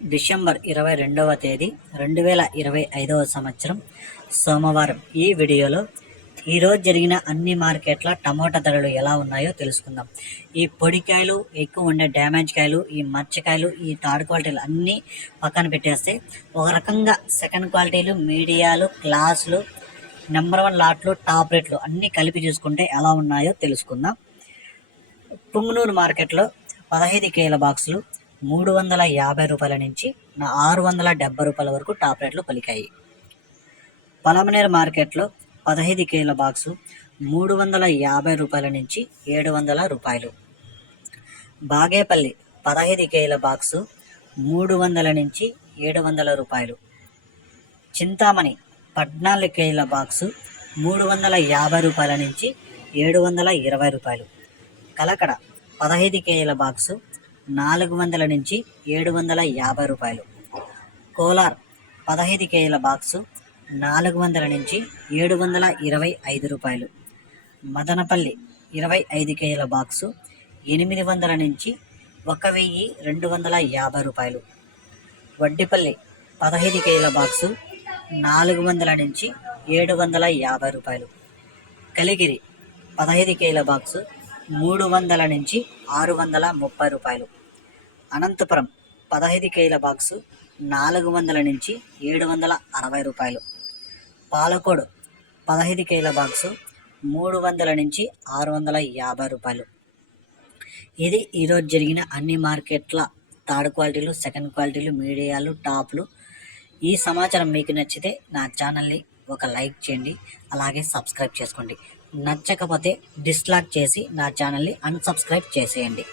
December ఇరవై రెండవ తేదీ రెండు వేల ఇరవై ఐదవ సంవత్సరం సోమవారం. ఈ వీడియోలో ఈరోజు జరిగిన అన్ని మార్కెట్ల టమోటా ధరలు ఎలా ఉన్నాయో తెలుసుకుందాం. ఈ పొడికాయలు ఎక్కువ ఉండే డ్యామేజ్ కాయలు ఈ మచ్చకాయలు ఈ థర్డ్ క్వాలిటీలు అన్నీ పక్కన పెట్టేస్తే ఒక రకంగా సెకండ్ క్వాలిటీలు మీడియాలు క్లాసులు నెంబర్ వన్ లాట్లు టాప్ రేట్లు అన్నీ కలిపి చూసుకుంటే ఎలా ఉన్నాయో తెలుసుకుందాం. పుంగనూరు మార్కెట్లో పదహైదు కేల బాక్సులు మూడు వందల యాభై రూపాయల నుంచి నా ఆరు వందల డెబ్బై రూపాయల వరకు టాప్ రేట్లు పలికాయి. పలమనేర్ మార్కెట్లో పదహైదు కేల బాక్సు మూడు వందల యాభై రూపాయల నుంచి ఏడు వందల రూపాయలు. బాగేపల్లి పదహైదు కేల బాక్సు మూడు వందల నుంచి ఏడు వందల రూపాయలు. చింతామణి పద్నాలుగు కేల బాక్సు మూడు వందల యాభై రూపాయల నుంచి ఏడు వందల ఇరవై రూపాయలు. కలకడ పదహైదు కేజీల బాక్సు నాలుగు వందల నుంచి ఏడు వందల యాభై రూపాయలు. కోలార్ పదహైదు కేజీల బాక్సు నాలుగు వందల నుంచి ఏడు వందల ఇరవై ఐదు రూపాయలు. మదనపల్లి ఇరవై ఐదు కేజీల బాక్సు ఎనిమిది వందల నుంచి ఒక వెయ్యి రెండు వందల యాభై రూపాయలు. వడ్డిపల్లి పదహైదు కేజీల బాక్సు నాలుగు వందల నుంచి ఏడు వందల యాభై రూపాయలు. కలిగిరి పదహైదు కేజీల బాక్సు మూడు వందల నుంచి ఆరు వందల ముప్పై రూపాయలు. అనంతపురం పదహైదు కేజీల బాక్సు నాలుగు వందల నుంచి ఏడు వందల అరవై రూపాయలు. పాలకోడు పదహైదు కేజీల బాక్సు మూడు వందల నుంచి ఆరు వందల యాభై రూపాయలు. ఇది ఈరోజు జరిగిన అన్ని మార్కెట్ల థర్డ్ క్వాలిటీలు సెకండ్ క్వాలిటీలు మీడియాలు టాప్లు. ఈ సమాచారం మీకు నచ్చితే నా ఛానల్ని ఒక లైక్ చేయండి అలాగే సబ్స్క్రైబ్ చేసుకోండి. నచ్చకపోతే డిస్లాక్ చేసి నా ఛానల్ని అన్సబ్స్క్రైబ్ చేసేయండి.